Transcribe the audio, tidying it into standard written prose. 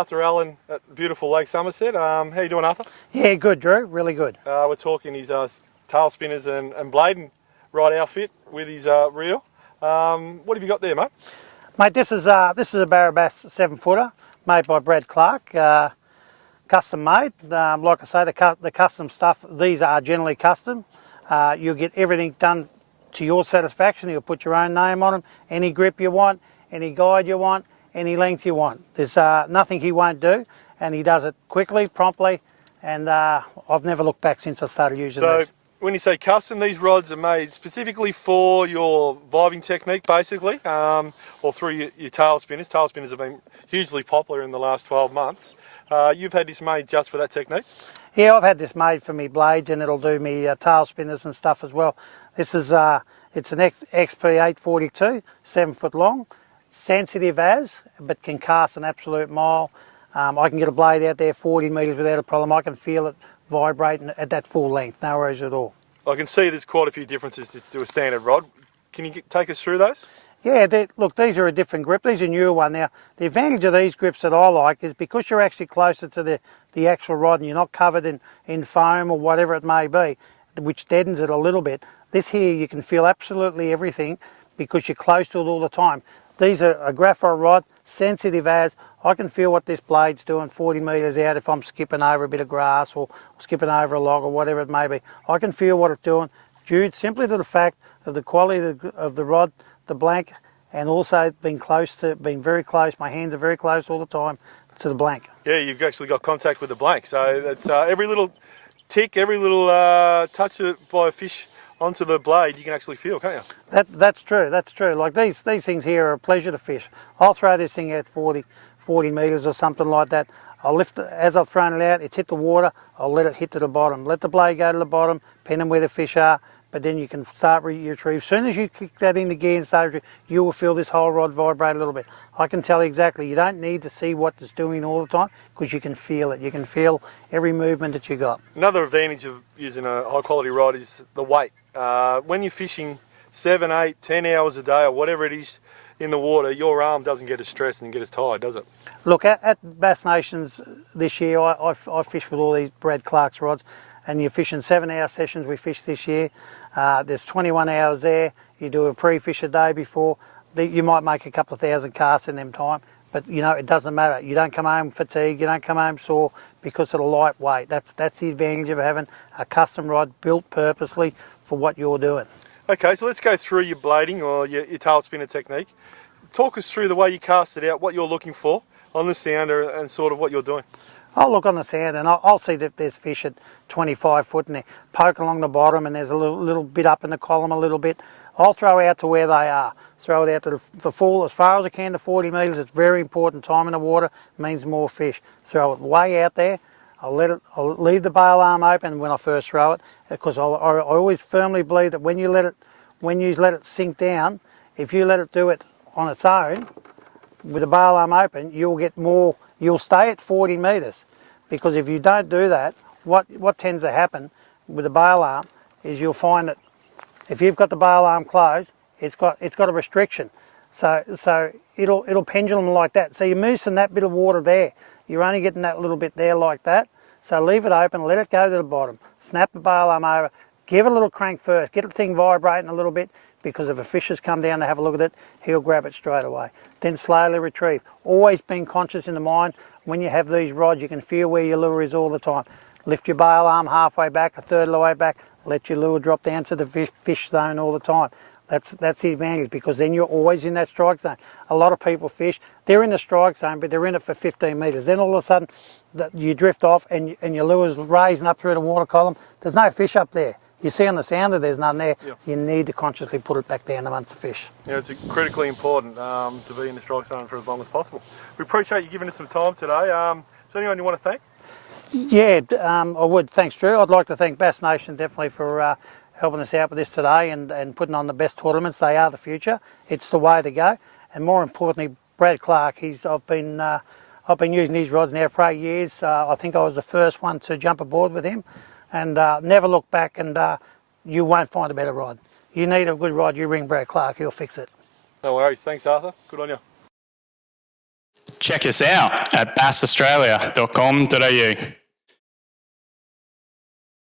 Arthur Allen at beautiful Lake Somerset. How you doing, Arthur? Yeah, good, Drew. Really good. We're talking his tail spinners and blading rod outfit with his reel. What have you got there, mate? Mate, this is a Barrabass 7-footer made by Brad Clark. Custom made. Like I say, the custom stuff, these are generally custom. You'll get everything done to your satisfaction. You'll put your own name on them, any grip you want, any guide you want, any length you want. There's nothing he won't do, and he does it quickly, promptly, and I've never looked back since I started using these. So when you say custom, these rods are made specifically for your vibing technique, basically, or through your tail spinners. Tail spinners have been hugely popular in the last 12 months. You've had this made just for that technique? Yeah, I've had this made for me blades, and it'll do me tail spinners and stuff as well. This is it's an IP841, 7 foot long, sensitive as, but can cast an absolute mile. I can get a blade out there 40 metres without a problem. I can feel it vibrating at that full length, no worries at all. I can see there's quite a few differences to a standard rod. Can you take us through those? Yeah, look, these are a different grip. These are a newer one. Now, the advantage of these grips that I like is because you're actually closer to the actual rod and you're not covered in foam or whatever it may be, which deadens it a little bit. This here, you can feel absolutely everything because you're close to it all the time. These are a graphite rod, sensitive as. I can feel what this blade's doing 40 metres out if I'm skipping over a bit of grass or skipping over a log or whatever it may be. I can feel what it's doing due simply to the fact of the quality of the rod, the blank, and also being very close. My hands are very close all the time to the blank. Yeah, you've actually got contact with the blank. So that's every little tick, every little touch by a fish onto the blade, you can actually feel, can't you? That's true, that's true. Like these things here are a pleasure to fish. I'll throw this thing out 40 metres or something like that. I'll lift it, as I've thrown it out, it's hit the water, I'll let it hit to the bottom. Let the blade go to the bottom, pin them where the fish are, but then you can start your retrieve. As soon as you kick that into gear and start retrieve, you will feel this whole rod vibrate a little bit. I can tell exactly, you don't need to see what it's doing all the time because you can feel it. You can feel every movement that you got. Another advantage of using a high quality rod is the weight. When you're fishing 7, 8, 10 hours a day or whatever it is in the water, your arm doesn't get as stressed and get as tired, does it? Look, at Bass Nations this year, I fished with all these Brad Clark's rods, and you're fishing 7-hour sessions we fished this year. There's 21 hours there. You do a pre-fish a day before. You might make a couple of thousand casts in them time, but you know, it doesn't matter. You don't come home fatigued, you don't come home sore because of the light weight. That's the advantage of having a custom rod built purposely for what you're doing. Okay, so let's go through your blading or your tail spinner technique. Talk us through the way you cast it out, what you're looking for on the sounder and sort of what you're doing. I'll look on the sand and I'll see that there's fish at 25 foot and they poke along the bottom and there's a little bit up in the column a little bit. I'll throw out to where they are. Throw it out to the full as far as I can to 40 metres. It's very important. Time in the water means more fish. Throw it way out there. I'll leave the bail arm open when I first throw it because I always firmly believe that when you let it sink down, if you let it do it on its own with the bail arm open, you'll get more. You'll stay at 40 metres because if you don't do that, what tends to happen with the bail arm is you'll find that if you've got the bail arm closed, it's got a restriction, so it'll pendulum like that. So you move from that bit of water there, you're only getting that little bit there like that. So leave it open, let it go to the bottom, snap the bail arm over, give it a little crank first, get the thing vibrating a little bit, because if a fish has come down to have a look at it, he'll grab it straight away. Then slowly retrieve. Always being conscious in the mind, when you have these rods, you can feel where your lure is all the time. Lift your bail arm halfway back, a third of the way back, let your lure drop down to the fish zone all the time. That's the advantage, because then you're always in that strike zone. A lot of people fish, they're in the strike zone, but they're in it for 15 metres. Then all of a sudden, you drift off and your lure's raising up through the water column. There's no fish up there. You see on the sounder there's none there. Yeah. You need to consciously put it back down amongst the fish. Yeah, it's critically important to be in the strike zone for as long as possible. We appreciate you giving us some time today. Is there anyone you want to thank? Yeah, I would. Thanks, Drew. I'd like to thank Bass Nation definitely for helping us out with this today and putting on the best tournaments. They are the future. It's the way to go. And more importantly, Brad Clark. I've been using these rods now for 8 years. I think I was the first one to jump aboard with him, and never look back. And you won't find a better rod. You need a good rod, you ring Brad Clark. He'll fix it. No worries. Thanks, Arthur. Good on you. Check us out at bassaustralia.com.au.